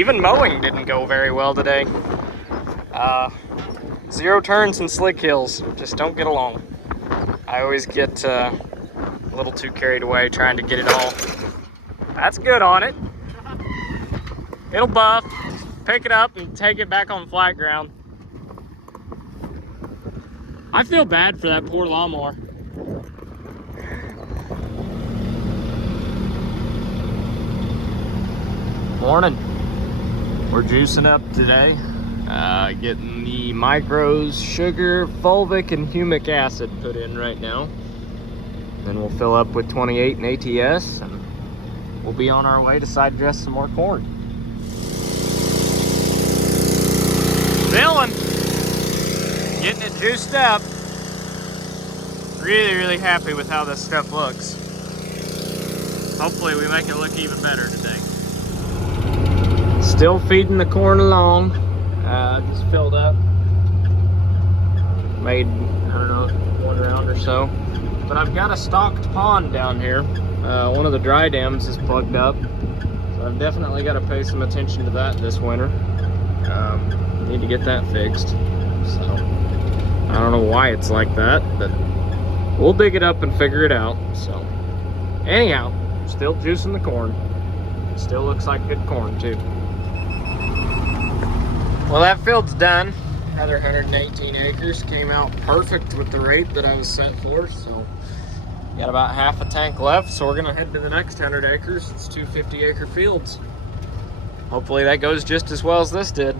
Even mowing didn't go very well today. Zero turns and slick hills just don't get along. I always get a little too carried away trying to get it all. That's good on it. It'll buff, pick it up and take it back on flat ground. I feel bad for that poor lawnmower. Morning. We're juicing up today. Getting the micros, sugar, fulvic, and humic acid put in right now. Then we'll fill up with 28 and ATS, and we'll be on our way to side dress some more corn. Filling. Getting it juiced up. Really happy with how this stuff looks. Hopefully we make it look even better today. Still feeding the corn along. Just filled up. Made, I don't know, 1 round or so. But I've got a stocked pond down here. One of the dry dams is plugged up. So I've definitely got to pay some attention to that this winter. Need to get that fixed. So I don't know why it's like that, but we'll dig it up and figure it out. So anyhow, still juicing the corn. Still looks like good corn too. Well, that field's done. Another 118 acres. Came out perfect with the rate that I was set for. So got about half a tank left. So we're gonna head to the next 100 acres. It's 2 50-acre fields. Hopefully that goes just as well as this did.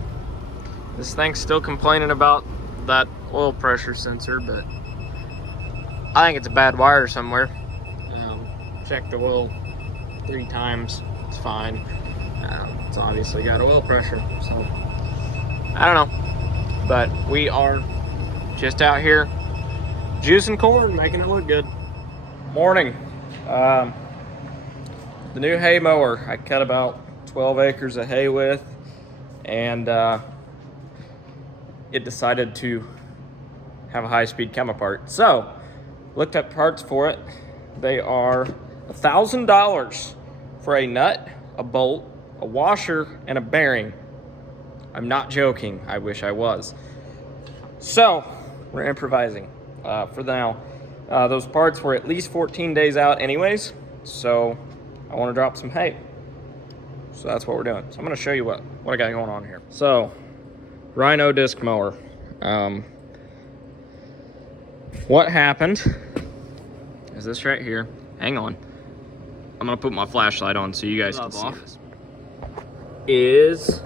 This thing's still complaining about that oil pressure sensor, but I think it's a bad wire somewhere. Checked the oil 3 times. It's fine. It's obviously got oil pressure, so I don't know. But we are just out here juicing corn, making it look good. Morning. The new hay mower I cut about 12 acres of hay with, and it decided to have a high-speed chem apart. So looked up parts for it. They are $1,000 for a nut, a bolt, a washer, and a bearing. I'm not joking. I wish I was. So we're improvising for now. Those parts were at least 14 days out anyways, so I want to drop some hay. So that's what we're doing. So I'm going to show you what I got going on here. So Rhino disc mower. What happened is this right here. Hang on. I'm going to put my flashlight on so you guys can see this. Is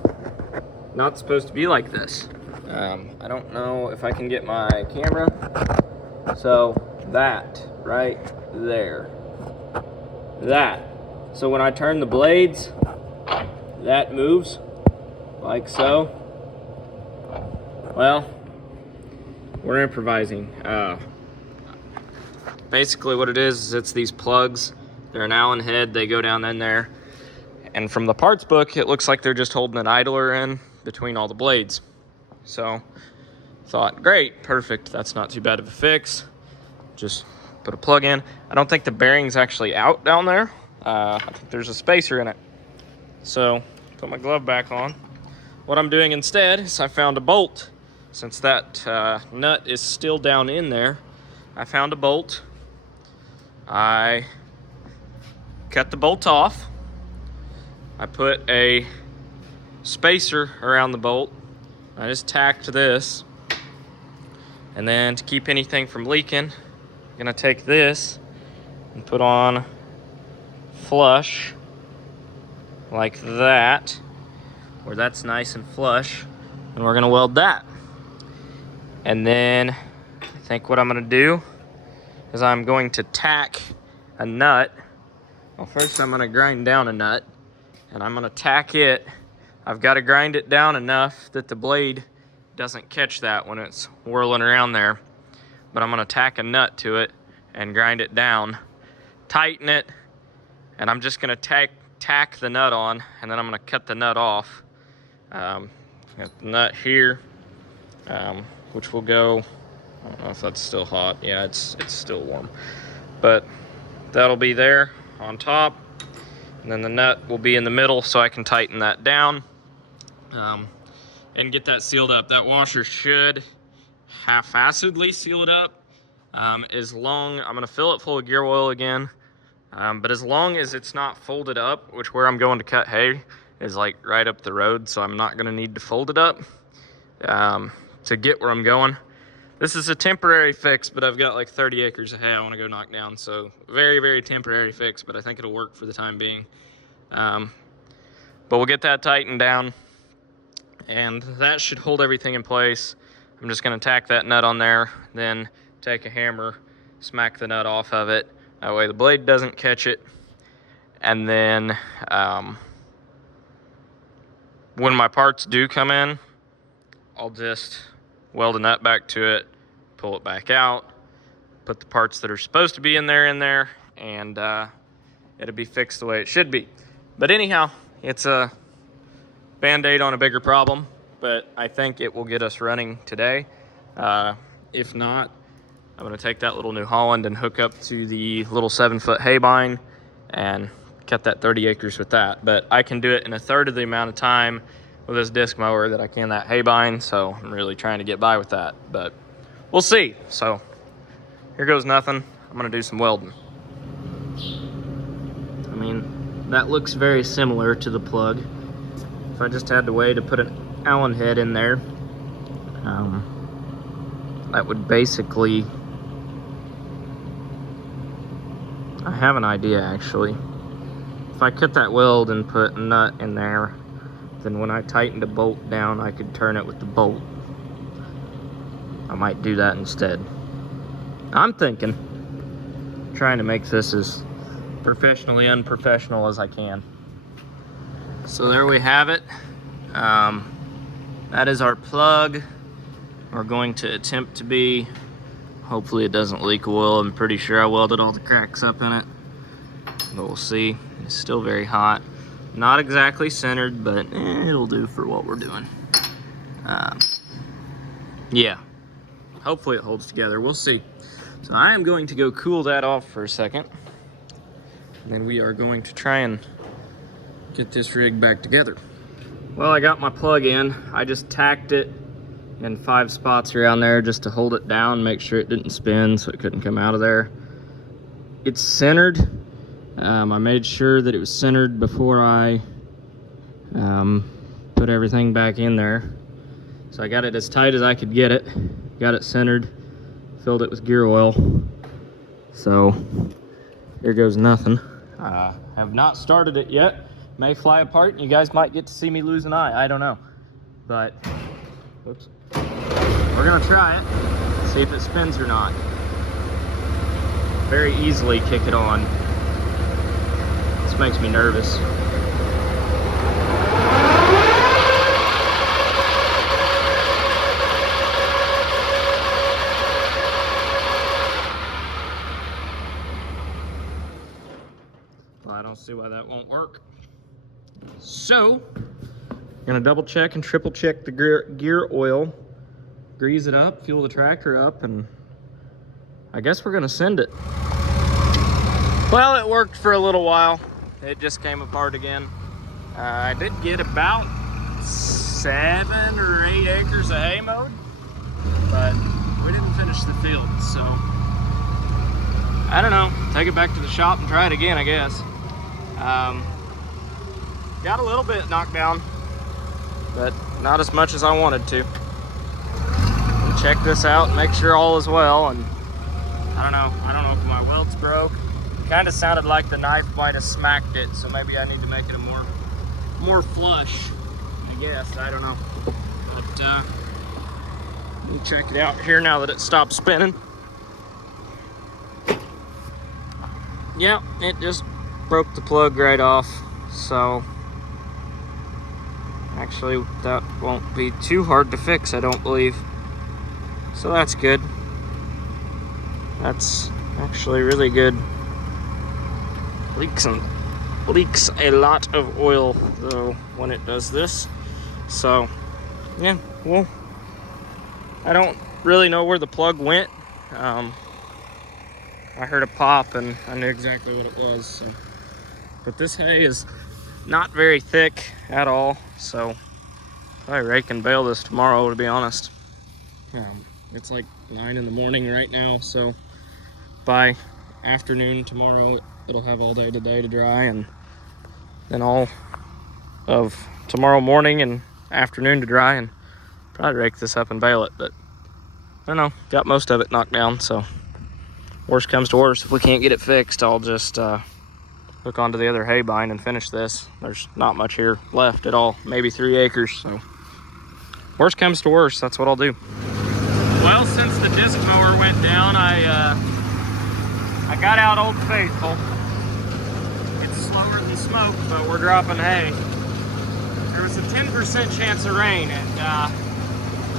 not supposed to be like this. I don't know if I can get my camera. So that right there. That. So when I turn the blades, that moves like so. Well, we're improvising. Basically what it is it's these plugs. They're an Allen head. They go down in there. And from the parts book, it looks like they're just holding an idler in between all the blades. So thought, great, perfect. That's not too bad of a fix. Just put a plug in. I don't think the bearing's actually out down there. I think there's a spacer in it. So put my glove back on. What I'm doing instead is I found a bolt. Since that nut is still down in there, I found a bolt. I cut the bolt off. I put a spacer around the bolt. I just tacked this. And then to keep anything from leaking, I'm gonna take this and put on flush like that, where that's nice and flush. And we're gonna weld that. And then I think what I'm gonna do is I'm going to tack a nut. Well, first I'm gonna grind down a nut and I'm gonna tack it. I've got to grind it down enough that the blade doesn't catch that when it's whirling around there. But I'm gonna tack a nut to it and grind it down, tighten it, and I'm just gonna tack the nut on, and then I'm gonna cut the nut off. Got the nut here, which will go, I don't know if that's still hot. Yeah, it's still warm. But that'll be there on top. And then the nut will be in the middle so I can tighten that down. and get that sealed up. That washer should half-assedly seal it up. I'm gonna fill it full of gear oil again, but as long as it's not folded up, which where I'm going to cut hay is like right up the road, so I'm not gonna need to fold it up to get where I'm going. This is a temporary fix, but I've got like 30 acres of hay I wanna go knock down, so very, very temporary fix, but I think it'll work for the time being. But we'll get that tightened down, and that should hold everything in place. I'm just gonna tack that nut on there, then take a hammer, smack the nut off of it. That way the blade doesn't catch it. And then when my parts do come in, I'll just weld a nut back to it, pull it back out, put the parts that are supposed to be in there, and it'll be fixed the way it should be. But anyhow, it's a Band-Aid on a bigger problem, but I think it will get us running today. If not, I'm gonna take that little New Holland and hook up to the little 7-foot hay bine and cut that 30 acres with that. But I can do it in a third of the amount of time with this disc mower that I can that hay bine, so I'm really trying to get by with that, but we'll see. So here goes nothing. I'm gonna do some welding. I mean, that looks very similar to the plug. If I just had a way to put an Allen head in there, that would basically, I have an idea actually. If I cut that weld and put a nut in there, then when I tightened the bolt down, I could turn it with the bolt. I might do that instead. I'm thinking, trying to make this as professionally unprofessional as I can. So there we have it. That is our plug. We're going to attempt to be, hopefully it doesn't leak oil. I'm pretty sure I welded all the cracks up in it, but we'll see. It's still very hot. Not exactly centered, but it'll do for what we're doing. Yeah, hopefully it holds together. We'll see. So I am going to go cool that off for a second, and then we are going to try and get this rig back together. Well, I got my plug in. I just tacked it in 5 spots around there just to hold it down, make sure it didn't spin so it couldn't come out of there. It's centered. I made sure that it was centered before I put everything back in there. So I got it as tight as I could get it. Got it centered, filled it with gear oil. So here goes nothing. Have not started it yet. May fly apart and you guys might get to see me lose an eye. I don't know. But, oops. We're gonna try it, see if it spins or not. Very easily kick it on. This makes me nervous. Well, I don't see why that won't work. So, I'm gonna double check and triple check the gear oil, grease it up, fuel the tractor up, and I guess we're gonna send it. Well, it worked for a little while. It just came apart again. I did get about 7 or 8 acres of hay mowed, but we didn't finish the field, so I don't know. Take it back to the shop and try it again, I guess. Got a little bit knocked down, but not as much as I wanted to. We'll check this out and make sure all is well, and I don't know if my welds broke. Kind of sounded like the knife might have smacked it, so maybe I need to make it a more flush, I guess. I don't know. But let me check it out here now that it stopped spinning. Yeah, it just broke the plug right off, so actually that won't be too hard to fix, I don't believe. So that's good. That's actually really good. Leaks a lot of oil though when it does this. So yeah, well, I don't really know where the plug went. I heard a pop and I knew exactly what it was. So. But this hay is not very thick at all, so Probably rake and bale this tomorrow, to be honest. It's like 9 in the morning right now, so by afternoon tomorrow, it'll have all day today to dry, and then all of tomorrow morning and afternoon to dry, and probably rake this up and bale it. But I don't know, got most of it knocked down, so worst comes to worst, if we can't get it fixed, I'll just hook onto the other hay bind and finish this. There's not much here left at all, maybe 3 acres, so worst comes to worst, that's what I'll do. Well, since the disc mower went down, I got out Old Faithful. It's slower than smoke, but we're dropping hay. There was a 10% chance of rain, and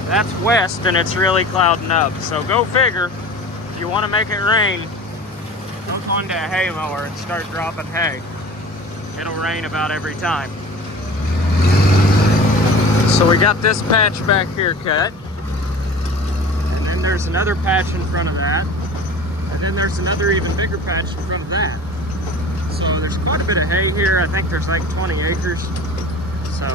that's west, and it's really clouding up. So go figure, if you want to make it rain, hook onto a hay mower and start dropping hay. It'll rain about every time. So we got this patch back here cut. And then there's another patch in front of that. And then there's another even bigger patch in front of that. So there's quite a bit of hay here. I think there's like 20 acres. So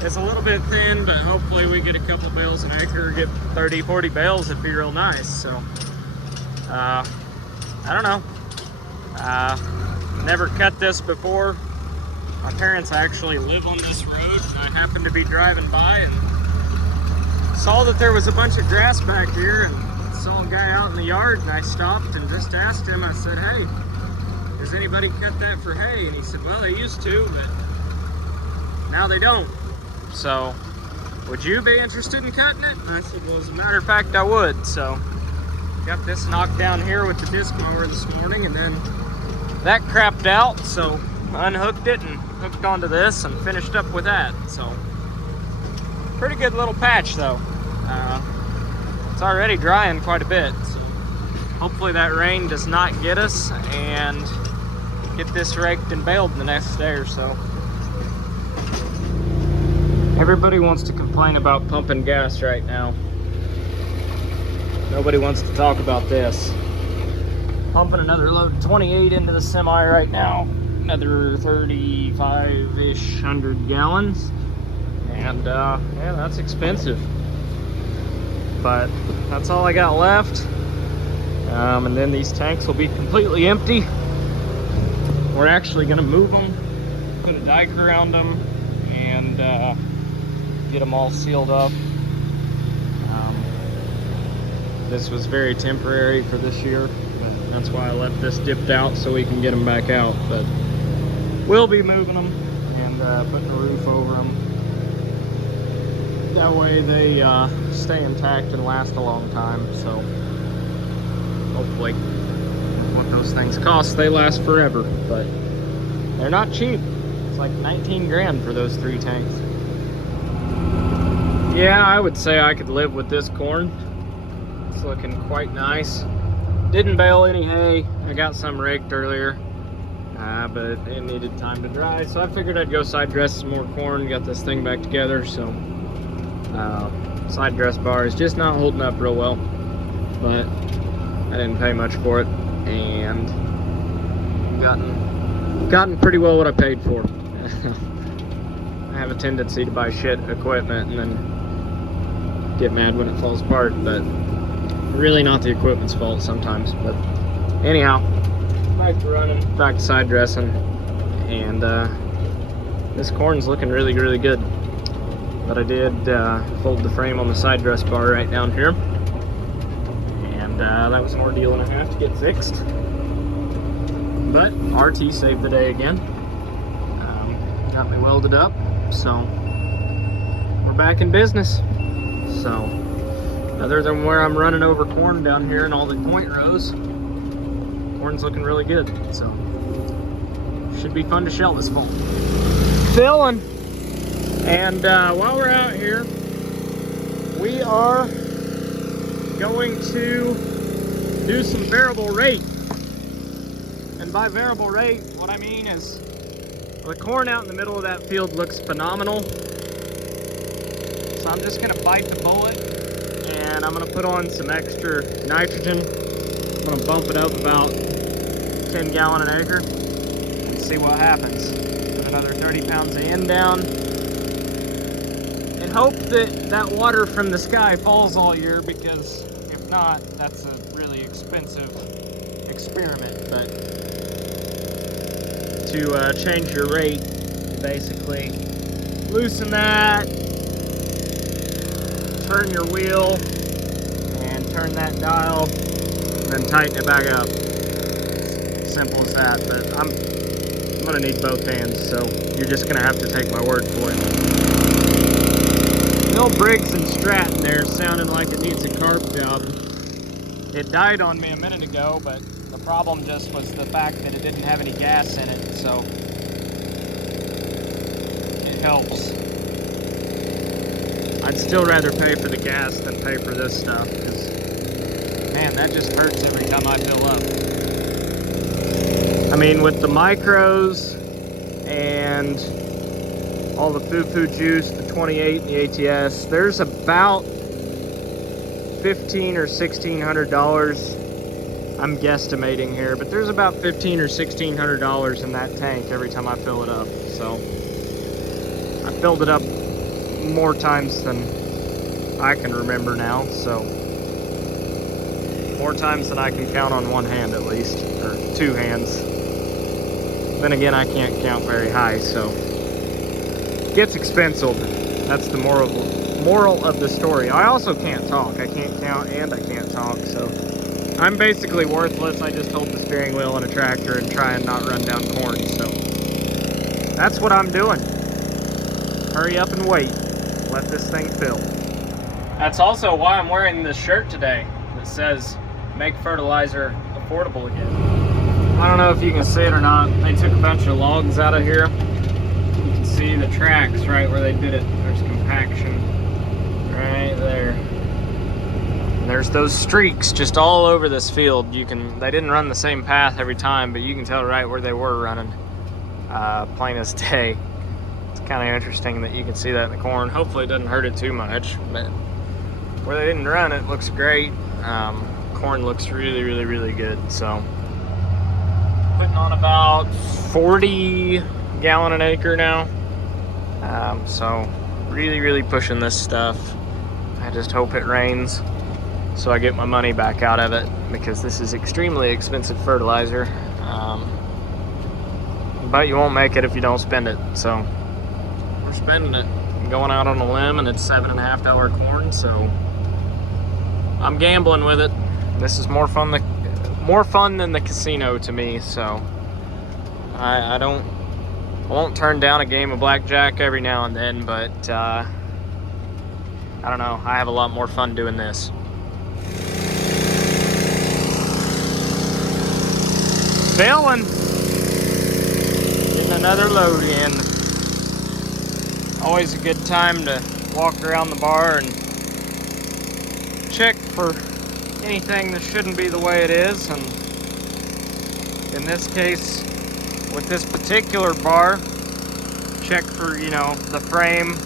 it's a little bit thin, but hopefully we get a couple bales an acre, get 30, 40 bales, it'd be real nice. So, I don't know. Never cut this before. My parents actually live on this road, and I happened to be driving by and saw that there was a bunch of grass back here, and saw a guy out in the yard, and I stopped and just asked him, I said, hey, does anybody cut that for hay? And he said, well, they used to, but now they don't. So, would you be interested in cutting it? And I said, well, as a matter of fact, I would. So, got this knocked down here with the disc mower this morning, and then that crapped out, so unhooked it and hooked onto this and finished up with that. So, pretty good little patch though. It's already drying quite a bit, so hopefully that rain does not get us, and get this raked and baled the next day or so. Everybody wants to complain about pumping gas right now. Nobody wants to talk about this. Pumping another load of 28 into the semi right now. Another 35-ish hundred gallons. And yeah, that's expensive. But that's all I got left. And then these tanks will be completely empty. We're actually gonna move them, put a dike around them, and get them all sealed up. This was very temporary for this year, but that's why I left this dipped out, so we can get them back out. But we'll be moving them and putting a roof over them. That way they stay intact and last a long time. So hopefully, what those things cost, they last forever. But they're not cheap. It's like 19 grand for those 3 tanks. Yeah, I would say I could live with this corn. It's looking quite nice. Didn't bale any hay. I got some raked earlier, but it needed time to dry, so I figured I'd go side dress some more corn. Got this thing back together, so side dress bar is just not holding up real well, but I didn't pay much for it, and gotten pretty well what I paid for. I have a tendency to buy shit equipment and then get mad when it falls apart, but really not the equipment's fault sometimes. But anyhow, back to running, back to side dressing, and this corn's looking really, really good. But I did fold the frame on the side dress bar right down here, and that was an ordeal and a half to get fixed. But RT saved the day again. Got me welded up, so we're back in business. So other than where I'm running over corn down here and all the point rows, corn's looking really good. So should be fun to shell this fall. Filling. And while we're out here, we are going to do some variable rate. And by variable rate, what I mean is the corn out in the middle of that field looks phenomenal. So I'm just gonna bite the bullet, and I'm gonna put on some extra nitrogen. I'm gonna bump it up about 10 gallon an acre and see what happens. Put another 30 pounds of N down. hope that that water from the sky falls all year, because if not, that's a really expensive experiment. But to change your rate, you basically loosen that, turn your wheel, and turn that dial, and then tighten it back up. Simple as that. But I'm gonna need both hands, so you're just gonna have to take my word for it. The old Briggs and Stratton there sounding like it needs a carb job. It died on me a minute ago, but the problem just was the fact that it didn't have any gas in it, so it helps. I'd still rather pay for the gas than pay for this stuff, because man, that just hurts every time I fill up. I mean, with the micros and all the foo-foo juice, the 28 and the ATS, there's about $1,500 or $1,600. I'm guesstimating here, but there's about $1,500 or $1,600 in that tank every time I fill it up. So I filled it up more times than I can remember now, so more times than I can count on one hand at least, or two hands. Then again, I can't count very high, so it gets expensive. That's the moral of the story. I also can't talk. I can't count and I can't talk, so I'm basically worthless. I just hold the steering wheel in a tractor and try and not run down corn, so that's what I'm doing. Hurry up and wait. Let this thing fill. That's also why I'm wearing this shirt today that says, "Make fertilizer affordable again." I don't know if you can see it or not. They took a bunch of logs out of here. You can see the tracks right where they did it. There's compaction right there. And there's those streaks just all over this field. They didn't run the same path every time, but you can tell right where they were running. Plain as day. It's kind of interesting that you can see that in the corn. Hopefully it doesn't hurt it too much, but where they didn't run it looks great. Corn looks really, really, really good. So putting on about 40 gallon an acre now. So really, really pushing this stuff. I just hope it rains so I get my money back out of it, because this is extremely expensive fertilizer. But you won't make it if you don't spend it. So we're spending it. I'm going out on a limb, and it's $7.50 corn, so I'm gambling with it. This is more fun than the casino to me, so I won't turn down a game of blackjack every now and then, but I don't know, I have a lot more fun doing this. Filling. Getting another load in. Always a good time to walk around the bar and check for anything that shouldn't be the way it is. And in this case, with this particular bar, check for, the frame,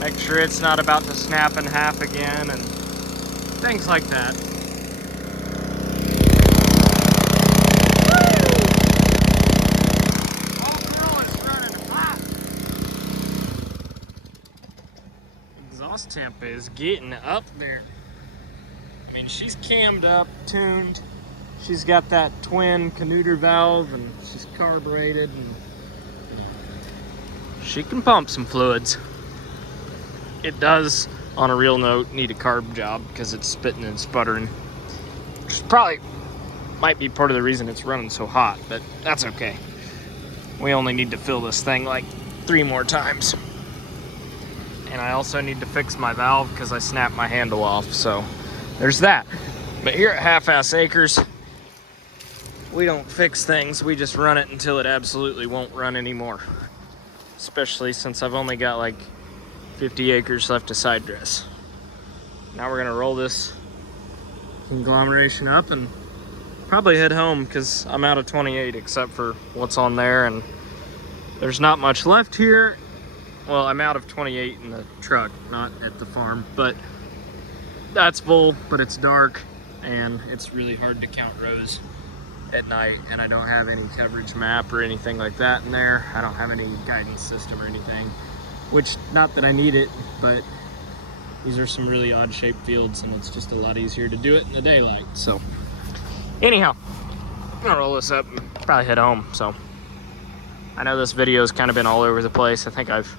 make sure it's not about to snap in half again, and things like that. Exhaust temp is getting up there. I mean, she's cammed up, tuned. She's got that twin Canuter valve, and she's carbureted, and she can pump some fluids. It does, on a real note, need a carb job because it's spitting and sputtering. Which probably might be part of the reason it's running so hot, but that's okay. We only need to fill this thing like 3 more times. And I also need to fix my valve because I snapped my handle off, so there's that. But here at Half-Ass Acres, we don't fix things, we just run it until it absolutely won't run anymore. Especially since I've only got like 50 acres left to side dress. Now we're gonna roll this conglomeration up and probably head home because I'm out of 28 except for what's on there, and there's not much left here. Well, I'm out of 28 in the truck, not at the farm, but that's full, but it's dark and it's really hard to count rows at night, and I don't have any coverage map or anything like that in there. I don't have any guidance system or anything. which not that I need it, but these are some really odd shaped fields and it's just a lot easier to do it in the daylight. So anyhow, I'm gonna roll this up and probably head home. So I know this video has kind of been all over the place. I think I've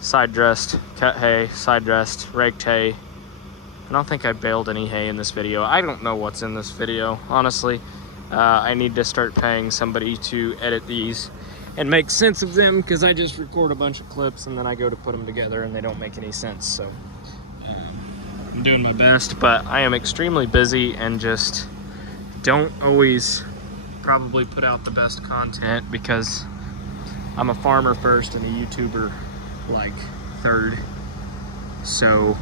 side dressed, cut hay, side dressed, raked hay. I don't think I baled any hay in this video. I don't know what's in this video, honestly. I need to start paying somebody to edit these and make sense of them, because I just record a bunch of clips and then I go to put them together and they don't make any sense. So I'm doing my best, but I am extremely busy and just don't always probably put out the best content, because I'm a farmer first and a YouTuber like third. So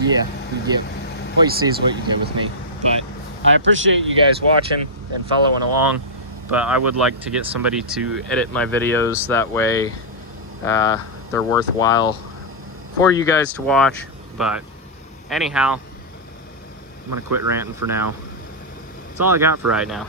yeah, you get what you see is what you get with me. But I appreciate you guys watching and following along, but I would like to get somebody to edit my videos. That way they're worthwhile for you guys to watch. But anyhow, I'm gonna quit ranting for now. That's all I got for right now.